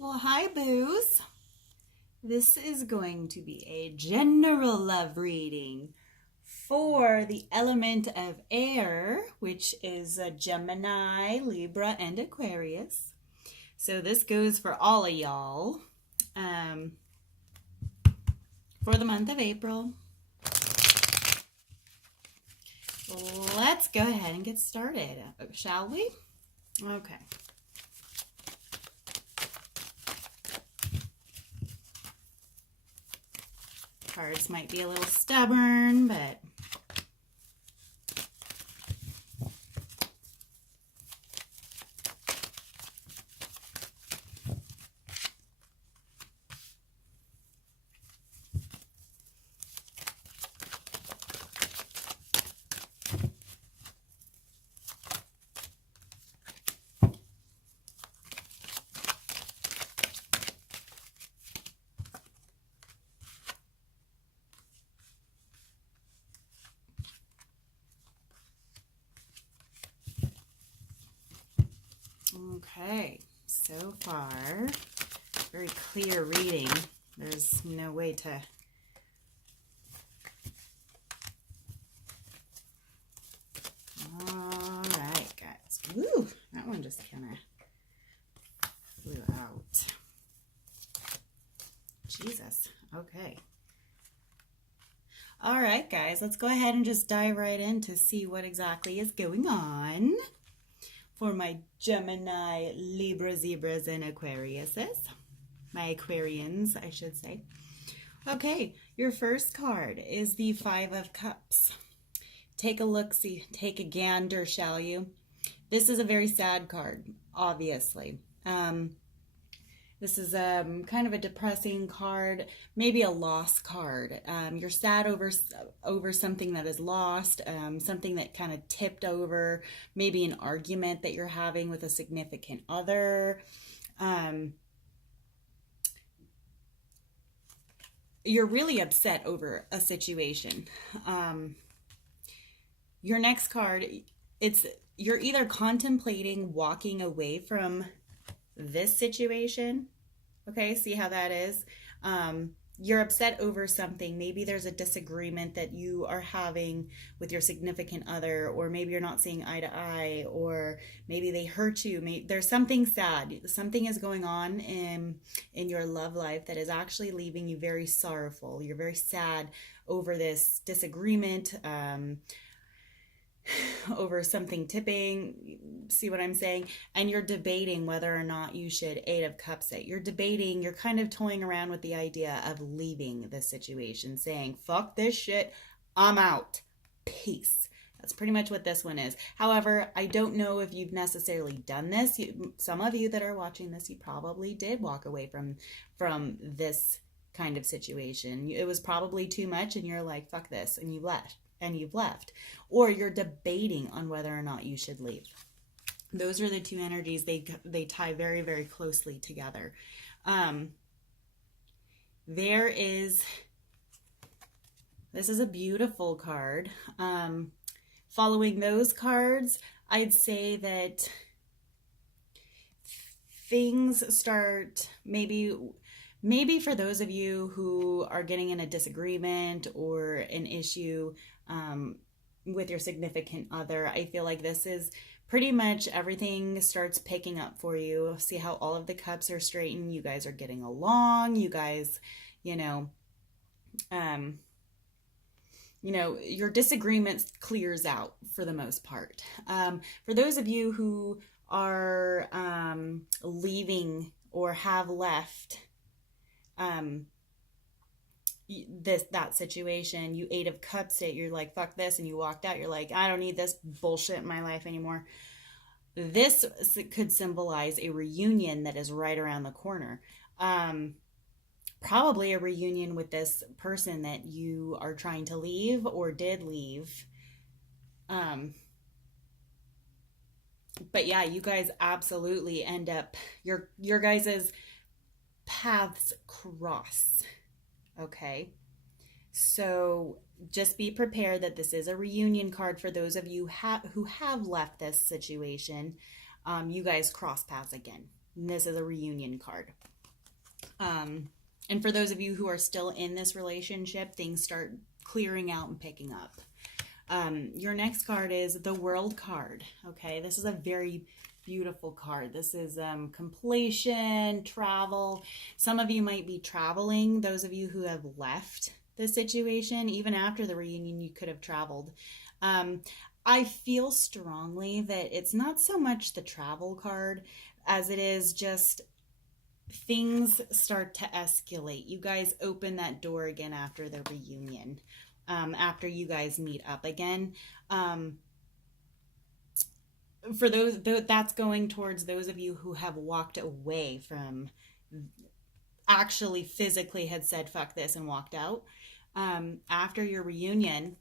Well, hi, Boos. This is going to be a general love reading for the element of air, which is a Gemini, Libra, and Aquarius. So this goes for all of y'all for the month of April. Let's go ahead and get started, shall we? Okay. Cards might be a little stubborn, but okay, so far, very clear reading. There's no way to... All right, guys. Woo, that one just kind of flew out. Jesus. Okay. All right, guys, let's go ahead and just dive right in to see what exactly is going on for my Gemini, Libra, Zebras, and Aquariuses. My Aquarians, I should say. Okay, your first card is the Five of Cups. Take a look-see, take a gander, shall you? This is a very sad card, obviously. This is kind of a depressing card, maybe a loss card. You're sad over something that is lost, something that kind of tipped over, maybe an argument that you're having with a significant other. You're really upset over a situation. Your next card, you're either contemplating walking away from this situation. Okay, see how that is? You're upset over something. Maybe there's a disagreement that you are having with your significant other, or maybe you're not seeing eye to eye, or maybe they hurt you. There's something sad. Something is going on in your love life that is actually leaving you very sorrowful. You're very sad over this disagreement, over something tipping, see what I'm saying? And you're debating whether or not you should Eight of Cups it. You're debating, you're kind of toying around with the idea of leaving the situation, saying, fuck this shit, I'm out, peace. That's pretty much what this one is. However, I don't know if you've necessarily done this. Some of you that are watching this, you probably did walk away from this kind of situation. It was probably too much and you're like, fuck this, and you left. Or you're debating on whether or not you should leave. Those are the two energies. They tie very, very closely together. This is a beautiful card. Following those cards, I'd say that things start maybe for those of you who are getting in a disagreement or an issue with your significant other, I feel like this is pretty much everything starts picking up for you. See how all of the cups are straightened. You guys are getting along. You guys, your disagreements clears out for the most part. For those of you who are leaving or have left that situation, you Eight of Cups it, you're like, fuck this, and you walked out. You're like, I don't need this bullshit in my life anymore. This could symbolize a reunion that is right around the corner. Probably a reunion with this person that you are trying to leave or did leave. But yeah, you guys absolutely end up, your guys's paths cross. Okay, so just be prepared that this is a reunion card for those of you who have left this situation. You guys cross paths again. And this is a reunion card. And for those of you who are still in this relationship, things start clearing out and picking up. Your next card is the World card. Okay, this is a very beautiful card. This is completion, travel. Some of you might be traveling. Those of you who have left the situation, even after the reunion, you could have traveled. I feel strongly that it's not so much the travel card as it is just things start to escalate. You guys open that door again after the reunion, after you guys meet up again. For those, that's going towards those of you who have walked away from, actually physically had said fuck this and walked out. After your reunion,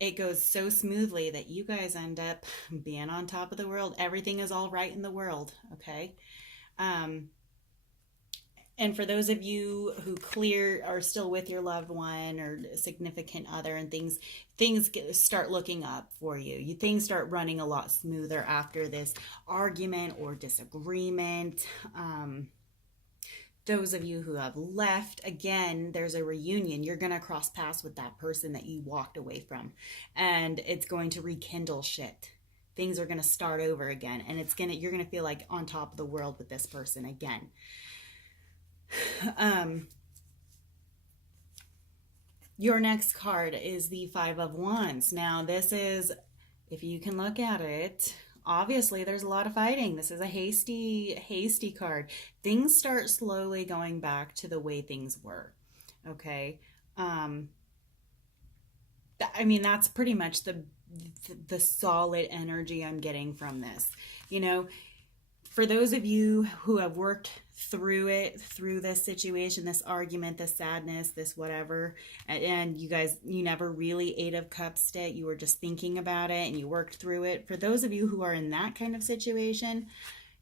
it goes so smoothly that you guys end up being on top of the world. Everything is all right in the world, okay? And for those of you who are still with your loved one or significant other, and things start looking up for you. Things start running a lot smoother after this argument or disagreement. Those of you who have left, again, there's a reunion. You're going to cross paths with that person that you walked away from, and it's going to rekindle shit. Things are going to start over again, and you're going to feel like on top of the world with this person again. Your next card is the Five of Wands. Now, this is, if you can look at it, obviously there's a lot of fighting. This is a hasty card. Things start slowly going back to the way things were. Okay. I mean, that's pretty much the solid energy I'm getting from this. You know, for those of you who have worked through this situation, this argument, this sadness, this whatever, and you never really Eight of Cups it, you were just thinking about it and you worked through it. For those of you who are in that kind of situation,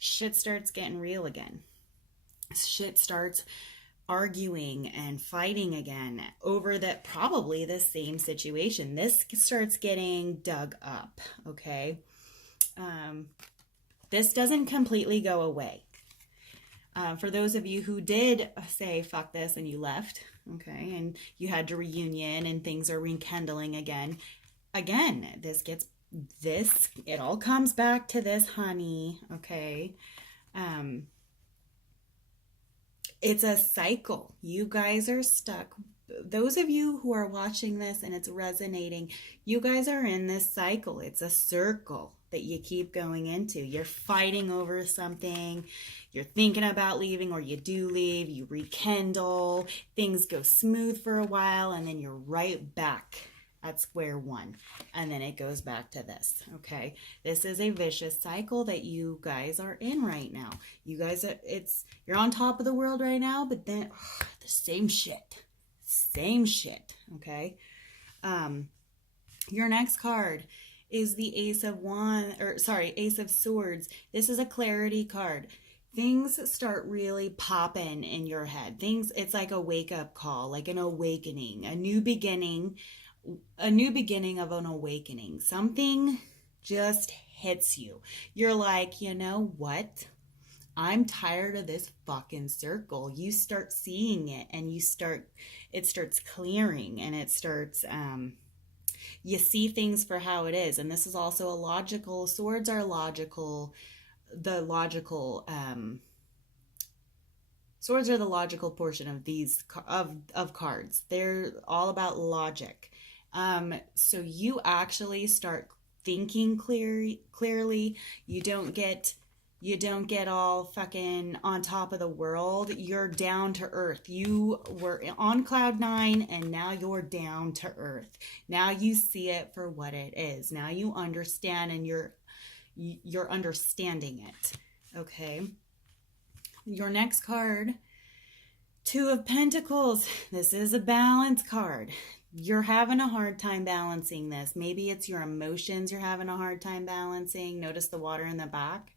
shit starts getting real again. Shit starts arguing and fighting again over probably the same situation. This starts getting dug up, okay? This doesn't completely go away. For those of you who did say fuck this and you left, okay, and you had to reunion and things are rekindling again, it all comes back to this, honey, okay? It's a cycle. You guys are stuck. Those of you who are watching this and it's resonating, you guys are in this cycle. It's a circle that you keep going into. You're fighting over something, you're thinking about leaving, or you do leave, you rekindle, things go smooth for a while, and then you're right back at square one, and then it goes back to this, okay? This is a vicious cycle that you guys are in right now. You guys, you're on top of the world right now, but then the same shit, okay? Your next card is the Ace of Swords. This is a clarity card. Things start really popping in your head. It's like a wake-up call, like an awakening, a new beginning of an awakening. Something just hits you. You're like, you know what? I'm tired of this fucking circle. You start seeing it, and it starts clearing, and it starts, you see things for how it is. And this is also a logical, swords are logical, swords are the logical portion of these, of cards. They're all about logic. So you actually start thinking clearly. You don't get all fucking on top of the world. You're down to earth. You were on cloud nine, and now you're down to earth. Now you see it for what it is. Now you understand, and you're understanding it. Okay. Your next card, Two of Pentacles. This is a balance card. You're having a hard time balancing this. Maybe it's your emotions you're having a hard time balancing. Notice the water in the back.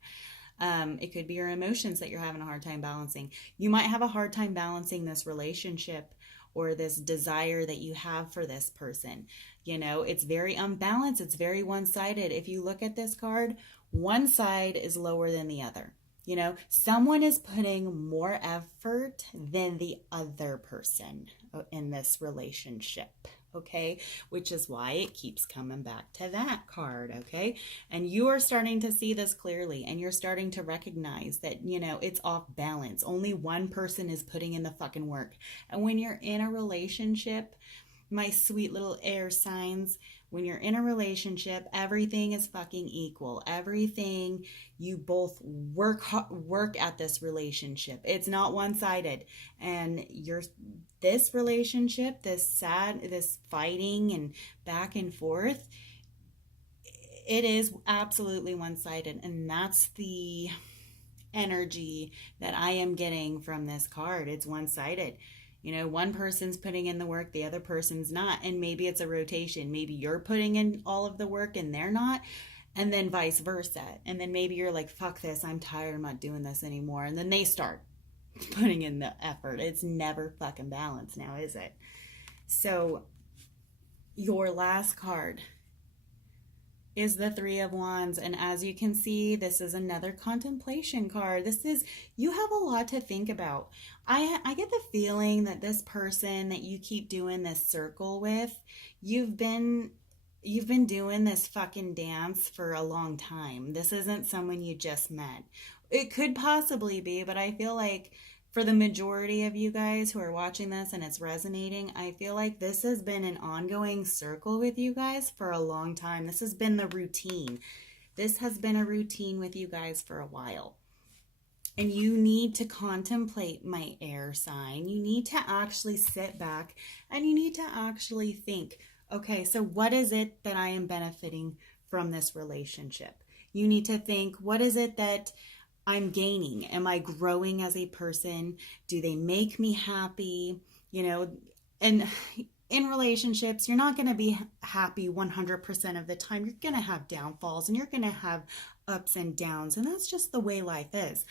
It could be your emotions that you're having a hard time balancing. You might have a hard time balancing this relationship or this desire that you have for this person. You know, it's very unbalanced. It's very one-sided. If you look at this card, one side is lower than the other. You know, someone is putting more effort than the other person in this relationship, okay? Which is why it keeps coming back to that card, okay? And you are starting to see this clearly, and you're starting to recognize that, you know, it's off balance. Only one person is putting in the fucking work. And when you're in a relationship, my sweet little air signs, when you're in a relationship, everything is fucking equal. Everything, you both work at this relationship. It's not one-sided. And this relationship, this fighting and back and forth, it is absolutely one-sided. And that's the energy that I am getting from this card. It's one-sided. You know, one person's putting in the work, the other person's not. And maybe it's a rotation. Maybe you're putting in all of the work and they're not. And then vice versa. And then maybe you're like, fuck this, I'm tired, I'm not doing this anymore. And then they start putting in the effort. It's never fucking balanced now, is it? So your last card is the Three of Wands. And as you can see, this is another contemplation card. This is, you have a lot to think about. I get the feeling that this person that you keep doing this circle with, you've been doing this fucking dance for a long time. This isn't someone you just met. It could possibly be, but I feel like for the majority of you guys who are watching this and it's resonating, I feel like this has been an ongoing circle with you guys for a long time. This has been the routine. This has been a routine with you guys for a while. And you need to contemplate, my air sign. You need to actually sit back and you need to actually think, okay, so what is it that I am benefiting from this relationship? You need to think, what is it that I'm gaining? Am I growing as a person? Do they make me happy? You know, and in relationships, you're not going to be happy 100% of the time. You're going to have downfalls and you're going to have ups and downs. And that's just the way life is.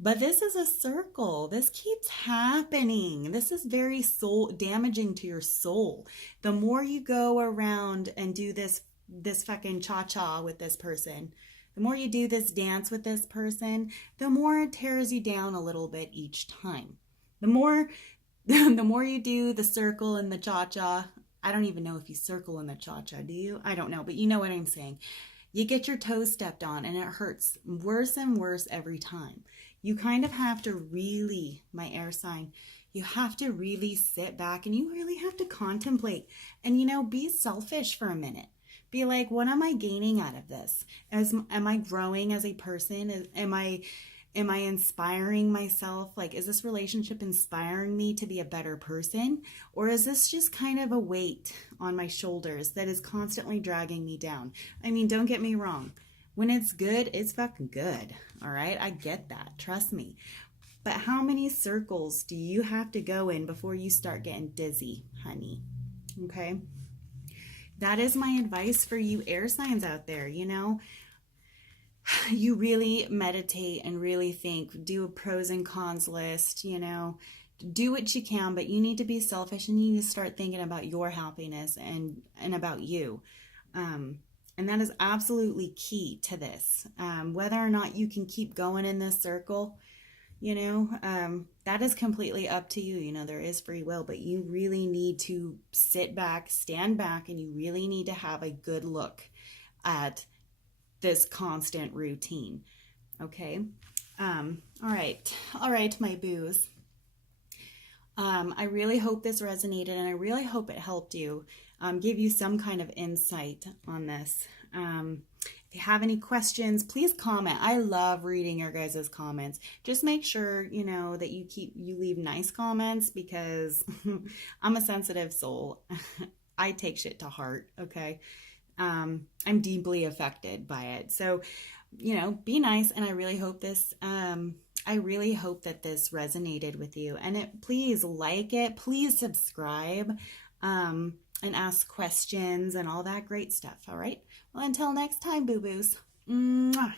But this is a circle. This keeps happening. This is very soul damaging to your soul. The more you go around and do this fucking cha-cha with this person, the more you do this dance with this person, the more it tears you down a little bit each time. The more you do the circle and the cha-cha, I don't even know if you circle in the cha-cha, do you? I don't know, but you know what I'm saying. You get your toes stepped on and it hurts worse and worse every time. You kind of have to really, my air sign, you have to really sit back and you really have to contemplate and, you know, be selfish for a minute. Be like, what am I gaining out of this? Am I growing as a person? Am I inspiring myself? Like, is this relationship inspiring me to be a better person? Or is this just kind of a weight on my shoulders that is constantly dragging me down? I mean, don't get me wrong. When it's good, it's fucking good. All right? I get that. Trust me. But how many circles do you have to go in before you start getting dizzy, honey? Okay? That is my advice for you air signs out there, you know? You really meditate and really think, do a pros and cons list, you know? Do what you can, but you need to be selfish and you need to start thinking about your happiness and about you. And that is absolutely key to this. Whether or not you can keep going in this circle, you know, that is completely up to you. You know, there is free will, but you really need to sit back, stand back, and you really need to have a good look at this constant routine. Okay. All right, my boos. I really hope this resonated and I really hope it helped you, give you some kind of insight on this. If you have any questions, please comment. I love reading your guys' comments. Just make sure, you know, that you leave nice comments because I'm a sensitive soul. I take shit to heart, okay? I'm deeply affected by it. So, you know, be nice. And I really hope this, I really hope that this resonated with you. And please like it, please subscribe, and ask questions and all that great stuff. All right. Well, until next time, boo-boos. Mwah.